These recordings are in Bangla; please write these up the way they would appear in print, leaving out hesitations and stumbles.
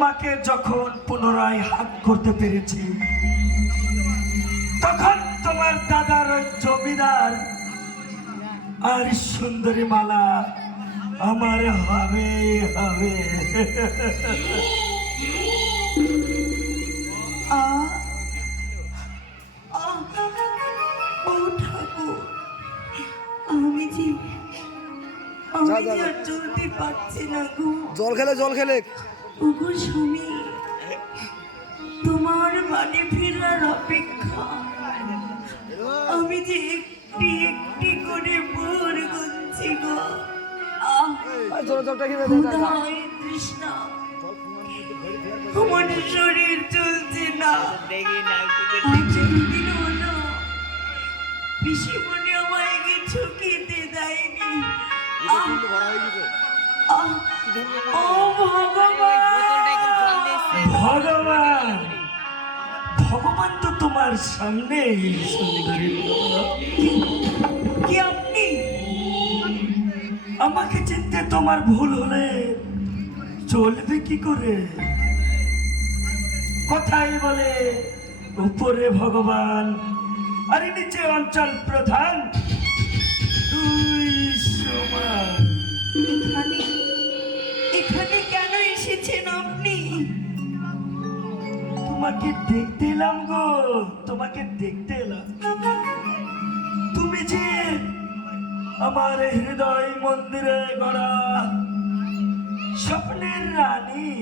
তোমাকে যখন পুনরায় হাত করতে পেরেছি, তখন তোমার দাদার ওই জমিদার আর সুন্দরী মালা আমার হবে হবে। আমি যে আর চলতে পারছি না গো। জল খেলে ওগো স্বামী, তোমার বাড়ি ফেরার অপেক্ষা। আমি যে একটি একটি করে ভোর গুনছি গো। ক্ষুধায় তৃষ্ণা, আমার শরীর চলছে না। যতদিন হলো পিসিমণি আমায় কিছু খেতে দেয়নি। ও ভগবান, ভগবান তো তোমার সামনে সুন্দরী। কি আপনি? আমাকে চিনতে তোমার ভুল হলে চলবে কি করে? কথাই বলে উপরে ভগবান আর নিচে অঞ্চল প্রধান, তুই সমান। এখানে কেন এসেছেন আপনি? তোমাকে দেখতে এলাম গো, তোমাকে দেখতে এলাম। তুমি যে আমার হৃদয় মন্দিরে গড়া স্বপ্নের রানী।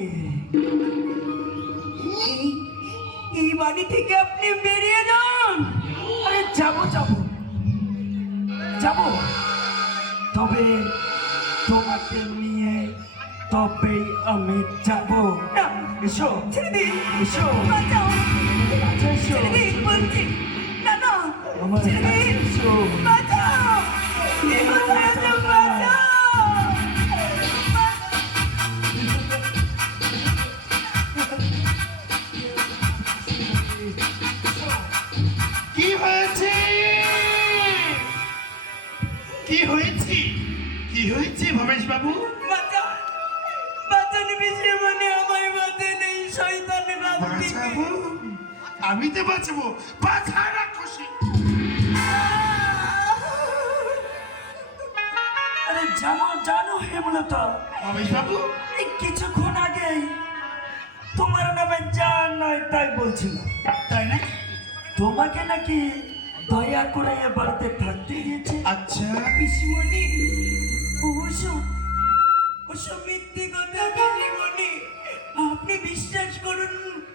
এই বাড়ি থেকে আপনি বেরিয়ে যান। আরে যাবো, তবে তোমাকে নিয়ে তবেই আমি যাব। এসো, ছেড়ে দিন, এসো, বাঁচাও। আচ্ছা এসো, ছেড়ে দিন বলছি। না আমার ছেড়ে কাছে দিন। এসো। বাঁচাও, বাঁচাও। কি হয়েছে? কি হয়েছে? কি হয়েছে ভবেশ বাবু? বাঁচান পিসিমণি, আমায় বাঁচে নেই শয়তানের হাত থেকে। বাঁচাবো? আমি তো বাঁচবো। বাঁচা রাক্ষসী। আরে জানো হেমলতা, ভবেশ বাবু, এই কিছুক্ষণ আগেই তোমার নামে যা নয় তাই বলছিল, তাই না? তোমাকে নাকি দয়া করে এ বাড়িতে থাকতে দিয়েছে। আচ্ছা, পিসিমণি, ওসব মিথ্যে কথা পিসিমণি। আপনি বিশ্বাস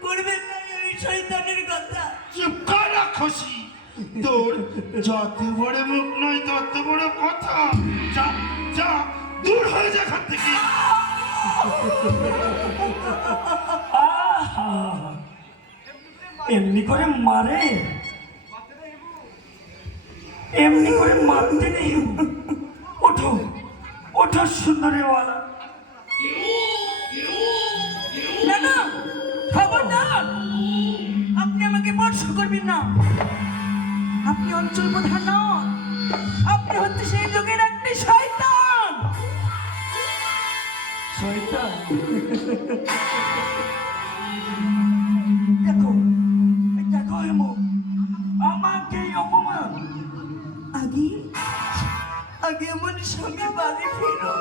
করবেন না ওই শয়তানের কথা। চুপ কর রাক্ষসী। তোর যত বড় মুখ নয় তত বড় কথা। যা যা, দূর হয়ে যা এখান থেকে। আহা, এমনি করে মারে, এমনি করে মারতে নেই। ওঠো সুন্দরীওয়ালা। না, খবরদার, আপনি আমাকে স্পর্শ করবেন না। আপনি অঞ্চল প্রধান নন, আপনি হচ্ছে সেই যুগের একটি শয়তান। শয়তান? দেখো হেমো, আমাকে অপমান। আগে আমার স্বামী বাড়ি ফেরো।